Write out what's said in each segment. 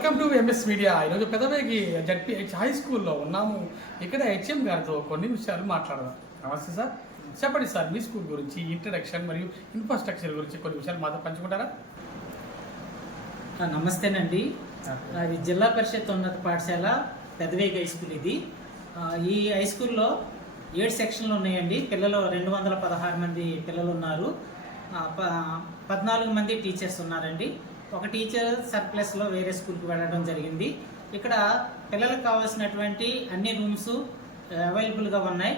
Welcome to MS media. ఈరోజు Pedavegi ZPH high స్కూల్లో ఉన్నాము. ఇక్కడ హెచ్ఎం గారితో కొన్ని విషయాలు మాట్లాడదాం. నమస్తే సార్, చెప్పండి సార్, మీ స్కూల్ గురించి ఇంట్రడక్షన్ మరియు ఇన్ఫ్రాస్ట్రక్చర్ గురించి కొన్ని విషయాలు మాతో పంచుకుంటారా? నమస్తేనండి. అది జిల్లా పరిషత్ ఉన్నత పాఠశాల పెదవేగి హై స్కూల్. ఇది ఈ హై స్కూల్లో 7 సెక్షన్లు ఉన్నాయండి. పిల్లలు 216 మంది పిల్లలు ఉన్నారు. 14 మంది టీచర్స్ ఉన్నారండి. ఒక టీచర్ సర్ప్లస్లో వేరే స్కూల్కి వెళ్ళడం జరిగింది. ఇక్కడ పిల్లలకు కావాల్సినటువంటి అన్ని రూమ్స్ అవైలబుల్గా ఉన్నాయి.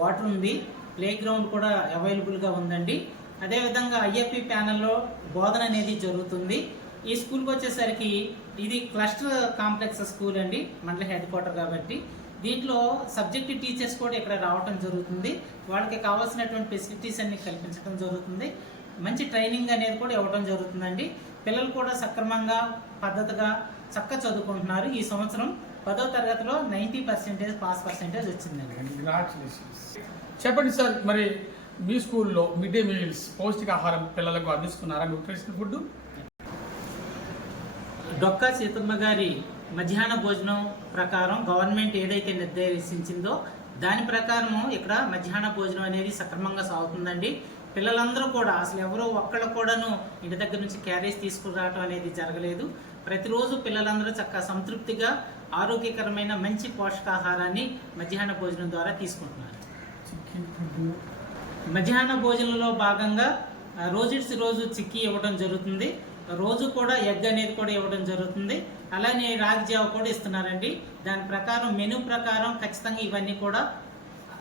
వాటర్ ఉంది, ప్లే గ్రౌండ్ కూడా అవైలబుల్గా ఉందండి. అదేవిధంగా ఐఎఫ్పి ప్యానల్లో బోధన అనేది జరుగుతుంది. ఈ స్కూల్కి వచ్చేసరికి ఇది క్లస్టర్ కాంప్లెక్స్ స్కూల్ అండి, మండల హెడ్ క్వార్టర్ కాబట్టి. దీంట్లో సబ్జెక్ట్ టీచర్స్ కూడా ఇక్కడ రావడం జరుగుతుంది. వాళ్ళకి కావాల్సినటువంటి ఫెసిలిటీస్ అన్ని కల్పించడం జరుగుతుంది. మంచి ట్రైనింగ్ అనేది కూడా ఇవ్వడం జరుగుతుందండి. పిల్లలు కూడా సక్రమంగా పద్ధతిగా చక్కగా చదువుకుంటున్నారు. ఈ సంవత్సరం 10వ తరగతిలో 90% పాస్ పర్సెంటేజ్ వచ్చిందండి. కంగ్రాచులేషన్స్. చెప్పండి సార్, మరి మీ స్కూల్లో మిడ్ డే మీల్స్ పౌష్టికాహారం పిల్లలకు అందిస్తున్నారా? న్యూట్రిషన్ ఫుడ్ డొక్కా సీతమ్మ గారి మధ్యాహ్న భోజనం ప్రకారం గవర్నమెంట్ ఏదైతే నిర్దేశించిందో దాని ప్రకారము ఇక్కడ మధ్యాహ్న భోజనం అనేది సక్రమంగా సాగుతుందండి. పిల్లలందరూ కూడా అసలు ఎవరో ఒక్కళ్ళు కూడాను ఇంటి దగ్గర నుంచి క్యారేజ్ తీసుకురావడం అనేది జరగలేదు. ప్రతిరోజు పిల్లలందరూ చక్కగా సంతృప్తిగా ఆరోగ్యకరమైన మంచి పోషకాహారాన్ని మధ్యాహ్న భోజనం ద్వారా తీసుకుంటున్నారు. మధ్యాహ్న భోజనంలో భాగంగా రోజు చిక్కీ ఇవ్వడం జరుగుతుంది. రోజు కూడా ఎగ్ అనేది కూడా ఇవ్వడం జరుగుతుంది. అలానే రాగి జావ కూడా ఇస్తున్నారండి. దాని ప్రకారం మెనూ ప్రకారం ఖచ్చితంగా ఇవన్నీ కూడా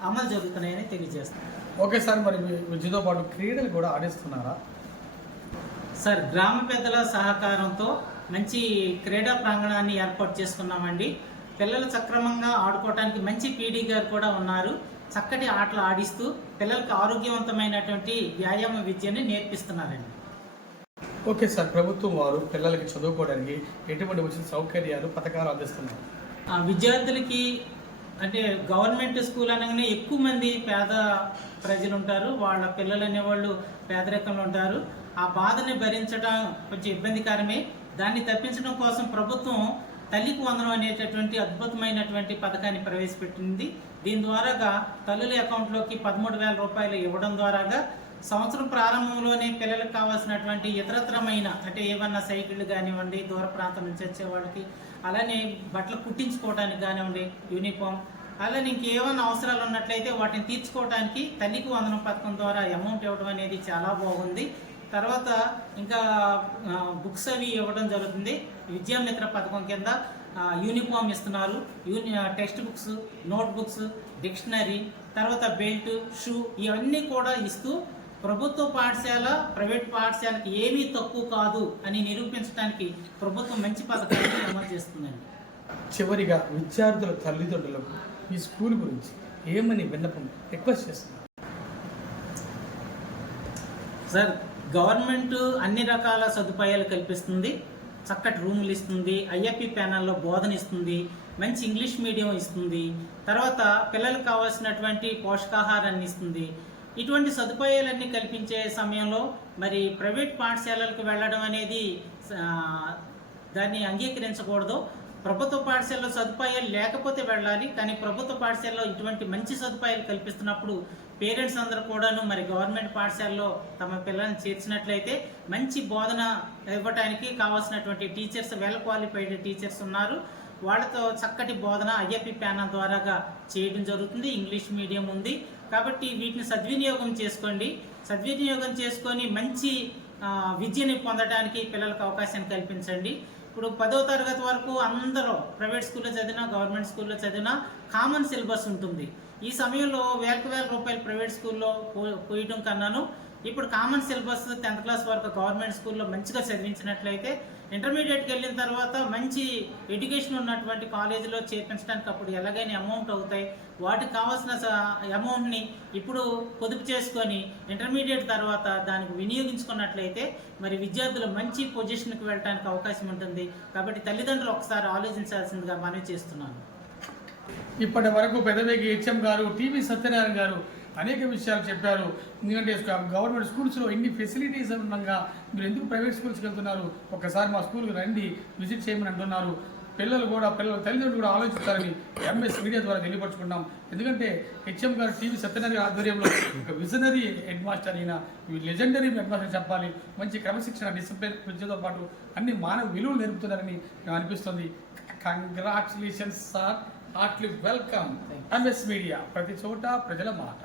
అమలు జరుగుతున్నాయని తెలియజేస్తున్నారు. ఓకే సార్, మరి విద్యతో పాటు క్రీడలు కూడా ఆడిస్తున్నారా? సార్, గ్రామ పెద్దల సహకారంతో మంచి క్రీడా ప్రాంగణాన్ని ఏర్పాటు చేసుకున్నామండి. పిల్లలు సక్రమంగా ఆడుకోవడానికి మంచి పీడీ గారు కూడా ఉన్నారు. చక్కటి ఆటలు ఆడిస్తూ పిల్లలకు ఆరోగ్యవంతమైనటువంటి వ్యాయామ విద్యని నేర్పిస్తున్నారండి. ఓకే సార్, ప్రభుత్వం వారు పిల్లలకి చదువుకోవడానికి ఎటువంటి ఉచిత సౌకర్యాలు పథకాలు అందిస్తున్నారు? విద్యార్థులకి అంటే గవర్నమెంట్ స్కూల్ అనగానే ఎక్కువ మంది పేద ప్రజలు ఉంటారు. వాళ్ళ పిల్లలు అనేవాళ్ళు పేదరికంలో ఉంటారు. ఆ బాధని భరించడం కొంచెం ఇబ్బందికరమే. దాన్ని తప్పించడం కోసం ప్రభుత్వం తల్లికి వందనం అనేటటువంటి అద్భుతమైనటువంటి పథకాన్ని ప్రవేశపెట్టింది. దీని ద్వారాగా తల్లుల అకౌంట్లోకి 13,000 రూపాయలు ఇవ్వడం ద్వారాగా సంవత్సరం ప్రారంభంలోనే పిల్లలకు కావాల్సినటువంటి ఇతరత్రమైన అంటే ఏమన్నా సైకిళ్ళు కానివ్వండి, దూర ప్రాంతం నుంచి వచ్చే వాళ్ళకి, అలానే బట్టలు కుట్టించుకోవడానికి కానివ్వండి, యూనిఫామ్, అలానే ఇంకేమైనా అవసరాలు ఉన్నట్లయితే వాటిని తీర్చుకోవడానికి తల్లికి వందనం పథకం ద్వారా అమౌంట్ ఇవ్వడం అనేది చాలా బాగుంది. తర్వాత ఇంకా బుక్స్ అవి ఇవ్వడం జరుగుతుంది. విద్యామిత్ర పథకం కింద యూనిఫామ్ ఇస్తున్నారు. Text books, note books, dictionary, తర్వాత బెల్ట్, షూ ఇవన్నీ కూడా ఇస్తూ ప్రభుత్వ పాఠశాల ప్రైవేట్ పాఠశాలకి ఏమీ తక్కువ కాదు అని నిరూపించడానికి ప్రభుత్వం మంచి పథకాన్ని అమలు చేస్తుందండి. చివరిగా విద్యార్థుల తల్లిదండ్రులకు ఈ స్కూల్ గురించి ఏమని విన్నపం రిక్వెస్ట్ చేస్తున్నారు? సార్, గవర్నమెంట్ అన్ని రకాల సదుపాయాలు కల్పిస్తుంది. చక్కటి రూములు ఇస్తుంది, ఐఎఫ్పి ప్యానల్లో బోధన ఇస్తుంది, మంచి ఇంగ్లీష్ మీడియం ఇస్తుంది, తర్వాత పిల్లలకు కావాల్సినటువంటి పోషకాహారాన్ని ఇస్తుంది. ఇటువంటి సదుపాయాలన్నీ కల్పించే సమయంలో మరి ప్రైవేట్ పాఠశాలలకు వెళ్ళడం అనేది దాన్ని అంగీకరించకూడదు. ప్రభుత్వ పాఠశాలలో సదుపాయాలు లేకపోతే వెళ్ళాలి. కానీ ప్రభుత్వ పాఠశాలలో ఇటువంటి మంచి సదుపాయాలు కల్పిస్తున్నప్పుడు పేరెంట్స్ అందరూ కూడాను మరి గవర్నమెంట్ పాఠశాలలో తమ పిల్లల్ని చేర్చినట్లయితే మంచి బోధన ఇవ్వడానికి కావాల్సినటువంటి టీచర్స్, వెల్ క్వాలిఫైడ్ టీచర్స్ ఉన్నారు. వాళ్ళతో చక్కటి బోధన ఐఎఫ్పి ప్యానల్ ద్వారాగా చేయడం జరుగుతుంది. ఇంగ్లీష్ మీడియం ఉంది కాబట్టి వీటిని సద్వినియోగం చేసుకోండి. సద్వినియోగం చేసుకొని మంచి విద్యని పొందడానికి పిల్లలకు అవకాశాన్ని కల్పించండి. ఇప్పుడు 10వ తరగతి వరకు అందరూ ప్రైవేట్ స్కూల్లో చదివినా గవర్నమెంట్ స్కూల్లో చదివినా కామన్ సిలబస్ ఉంటుంది. ఈ సమయంలో వేల రూపాయలు ప్రైవేట్ స్కూల్లో పోయడం కన్నాను ఇప్పుడు కామన్ సిలబస్ 10th క్లాస్ వరకు గవర్నమెంట్ స్కూల్లో మంచిగా చదివించినట్లయితే ఇంటర్మీడియట్కి వెళ్ళిన తర్వాత మంచి ఎడ్యుకేషన్ ఉన్నటువంటి కాలేజీలో చేర్పించడానికి అప్పుడు ఎలాగైనా అమౌంట్ అవుతాయి. వాటికి కావాల్సిన అమౌంట్ని ఇప్పుడు పొదుపు చేసుకొని ఇంటర్మీడియట్ తర్వాత దానికి వినియోగించుకున్నట్లయితే మరి విద్యార్థులు మంచి పొజిషన్కి వెళ్ళడానికి అవకాశం ఉంటుంది. కాబట్టి తల్లిదండ్రులు ఒకసారి ఆలోచించాల్సిందిగా మనవి చేస్తున్నాను. ఇప్పటి వరకు పెదవేగి హెచ్ఎం గారు, టీవీ సత్యనారాయణ గారు అనేక విషయాలు చెప్పారు. ఎందుకంటే గవర్నమెంట్ స్కూల్స్లో ఇన్ని ఫెసిలిటీస్ ఉండగా మీరు ఎందుకు ప్రైవేట్ స్కూల్స్కి వెళ్తున్నారు, ఒక్కసారి మా స్కూల్కి రండి, విజిట్ చేయమని అంటున్నారు. పిల్లల తల్లిదండ్రులు కూడా ఆలోచిస్తారని ఎంఎస్ మీడియా ద్వారా తెలియపరుచుకున్నాం. ఎందుకంటే హెచ్ఎం గారు టీవీ సత్యనారాయణ ఆధ్వర్యంలో ఒక విజనరీ హెడ్ మాస్టర్ అయిన లెజెండరీ హెడ్ మాస్టర్ చెప్పాలి. మంచి క్రమశిక్షణ, డిసిప్లిన్ విద్యతో పాటు అన్ని మానవ విలువలు నేర్పుతున్నారని నాకు అనిపిస్తుంది. Congratulations sir, heartly welcome MS media, ప్రతి చోట ప్రజల మాట.